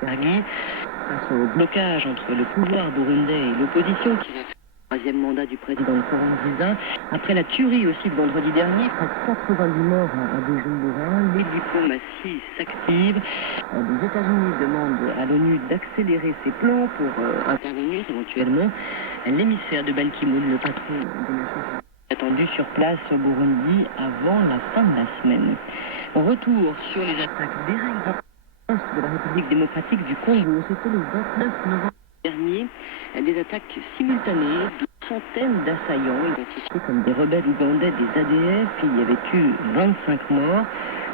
Sergui, face au blocage entre le pouvoir burundais et l'opposition qui refuse le troisième mandat du président Nkurunziza. Après la tuerie aussi de vendredi dernier, près de 90 morts à Bujumbura, les diplomaties s'activent. Les États-Unis demandent à l'ONU d'accélérer ses plans pour intervenir éventuellement. L'émissaire de Ban Ki-moon, le patron des Nations Unies, est attendu sur place au Burundi avant la fin de la semaine. Retour sur les attaques déréglantes de la République démocratique du Congo. C'était le 29 novembre dernier. Des attaques simultanées de centaines d'assaillants identifiés comme des rebelles ougandais des ADF. Il y avait eu 25 morts.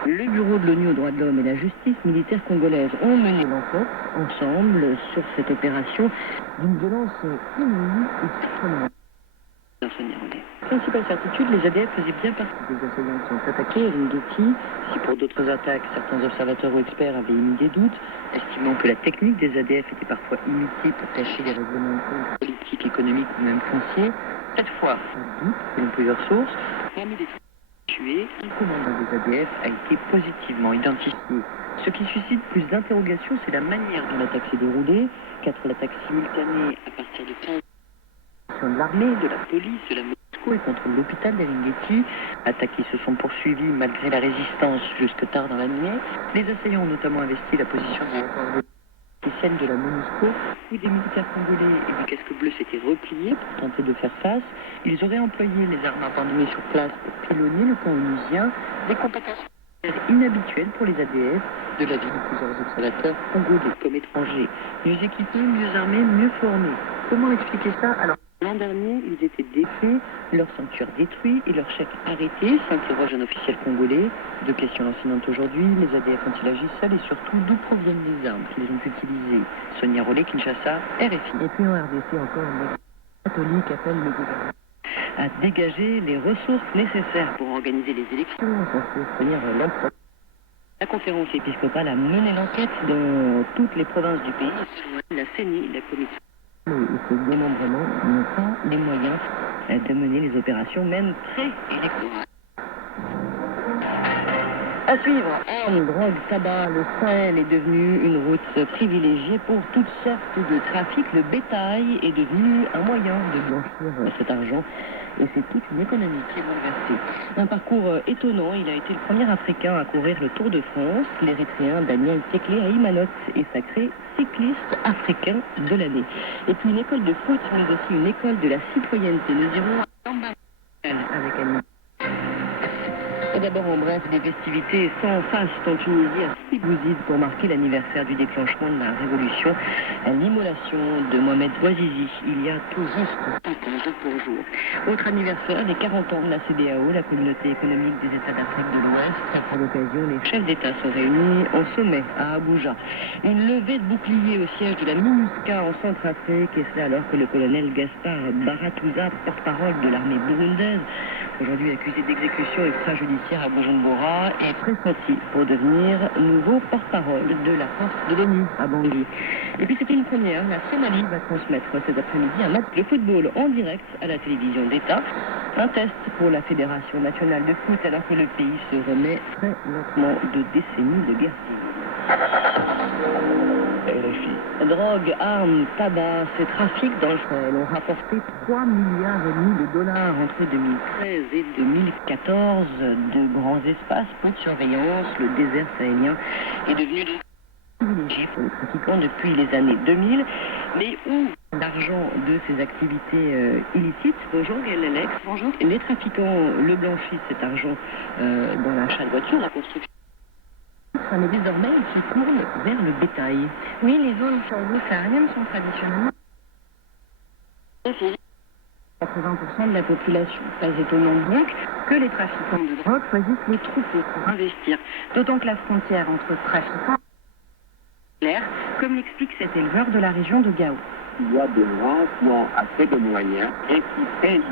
Le bureau de l'ONU aux droits de l'homme et la justice militaire congolaise ont mené l'enquête ensemble sur cette opération d'une violence inouïe et surprenante. Principale certitude, les ADF faisaient bien partie des assaillants qui ont attaqué Ringeti. Si pour d'autres attaques, certains observateurs ou experts avaient émis des doutes, estimant que la technique des ADF était parfois imitée pour cacher des règlements de compte politiques, économiques ou même fonciers, cette fois, pas de doute, selon plusieurs sources, parmi les tués, un commandant des ADF a été positivement identifié. Ce qui suscite plus d'interrogations, c'est la manière dont l'attaque s'est déroulée. 4 attaques simultanées à partir de 15 de l'armée, de la police, de la Moscou et contre l'hôpital d'Eringeti. Attaques qui se sont poursuivies malgré la résistance jusque tard dans la nuit. Les assaillants ont notamment investi la position officielle de la MONUSCO où des militaires congolais et des casques bleus s'étaient repliés pour tenter de faire face. Ils auraient employé les armes abandonnées sur place pour pilonner le camp onusien. Des compétences inhabituelles pour les ADF, de l'avis de plusieurs observateurs congolais comme étrangers. Mieux équipés, mieux armés, mieux formés. Comment expliquer ça alors? L'an dernier, ils étaient défaits, leur ceinture détruite et leur chef arrêté, s'interroge un officiel congolais. Deux questions lancinantes aujourd'hui, les ADF ont-ils agi seuls et surtout d'où proviennent les armes qu'ils ont utilisées? Sonia Rollet, Kinshasa, RFI. Et puis en RDC encore, le catholique appelle le gouvernement à dégager les ressources nécessaires pour organiser les élections, censées tenir l'emploi. La conférence épiscopale a mené l'enquête dans toutes les provinces du pays. La CENI, la commission. Et ce démembrement n'ont pas les moyens de mener les opérations, même pré-électorales. À suivre, armes, drogue, tabac, le Sahel est devenu une route privilégiée pour toutes sortes de trafics. Le bétail est devenu un moyen de blanchir cet argent. Et c'est toute une économie qui est bouleversée. Un parcours étonnant, il a été le premier Africain à courir le Tour de France. L'Érythréen Daniel Tekle Aymanot est sacré cycliste africain de l'année. Et puis une école de foot, mais aussi une école de la citoyenneté. Nous irons avec Annie. Et d'abord, en bref, des festivités sans faste en Tunisie à Sibouzid pour marquer l'anniversaire du déclenchement de la révolution, l'immolation de Mohamed Bouazizi, il y a tout juste 50 jours pour jour. Autre anniversaire, les 40 ans de la CEDEAO, la communauté économique des États d'Afrique de l'Ouest. Pour l'occasion, les chefs d'État sont réunis en sommet à Abuja. Une levée de bouclier au siège de la MINUSCA en Centrafrique, et cela alors que le colonel Gaspard Baratouza, porte-parole de l'armée burundaise, aujourd'hui accusé d'exécution extrajudiciaire à Bujumbura, est pressenti pour devenir nouveau porte-parole de la force de l'ONU à Bangui. Et puis c'était une première, la Somalie va transmettre cet après-midi un match de football en direct à la télévision d'État. Un test pour la Fédération nationale de foot alors que le pays se remet très lentement de décennies de guerre civile. RFI. Drogue, armes, tabac, ces trafics dans le Sahel ont rapporté 3,5 milliards de dollars entre 2013 et 2014. De grands espaces, peu de surveillance, le désert sahélien est devenu privilégié pour les trafiquants depuis les années 2000. Mais où l'argent de ces activités illicites? Bonjour Gaël Alex. Bonjour. Les trafiquants le blanchissent cet argent dans l'achat de voitures, la construction. Mais désormais, ils se tournent vers le bétail. Oui, les zones sahéliennes sont traditionnellement 80% de la population. Pas étonnant donc que les trafiquants de drogue choisissent les troupeaux pour investir. D'autant que la frontière entre trafiquants est claire, comme l'explique cet éleveur de la région de Gao. Il y a des gens qui ont assez de moyens et qui payent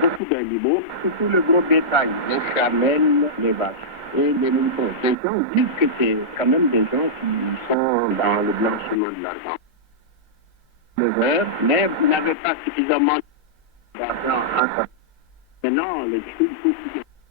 beaucoup d'animaux, surtout le gros bétail, les chamelles, les vaches et les moutons. Les gens disent que c'est quand même des gens qui sont dans le blanchiment de l'argent. Mais vous n'avez pas suffisamment d'argent. Maintenant, les trucs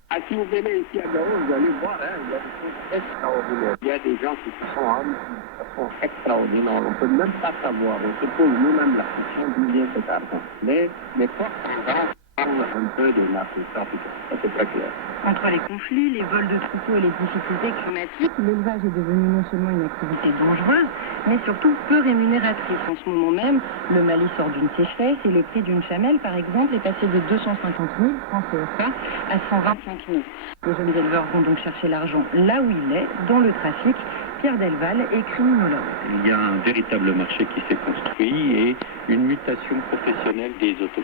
Ah, si vous venez ici à Gao, vous allez voir, hein, il y a des choses extraordinaires. Il y a des gens qui se sont rendus de façon extraordinaire. On ne peut même pas savoir. On se pose nous-mêmes la question d'où vient cet argent. Mais les forces en vente parlent un peu de narcotrafic. Ça, c'est très clair. Entre les conflits, les vols de troupeaux et les difficultés climatiques, l'élevage est devenu non seulement une activité dangereuse, mais surtout peu rémunératrice. En ce moment même, le Mali sort d'une sécheresse et le prix d'une chamelle, par exemple, est passé de 250 000 francs CFA à 125 000. Les jeunes éleveurs vont donc chercher l'argent là où il est, dans le trafic. Pierre Delval est criminologue. Il y a un véritable marché qui s'est construit et une mutation professionnelle des autochtones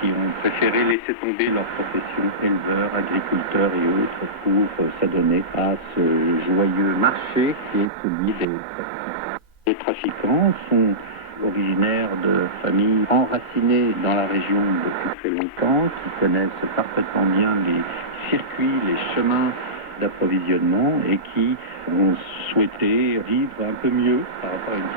qui ont préféré laisser tomber leur profession, éleveurs, agriculteurs et autres, pour s'adonner à ce joyeux marché qui est celui des trafiquants. Les trafiquants sont originaires de familles enracinées dans la région depuis très longtemps, qui connaissent parfaitement bien les circuits, les chemins d'approvisionnement et qui ont souhaité vivre un peu mieux par rapport à une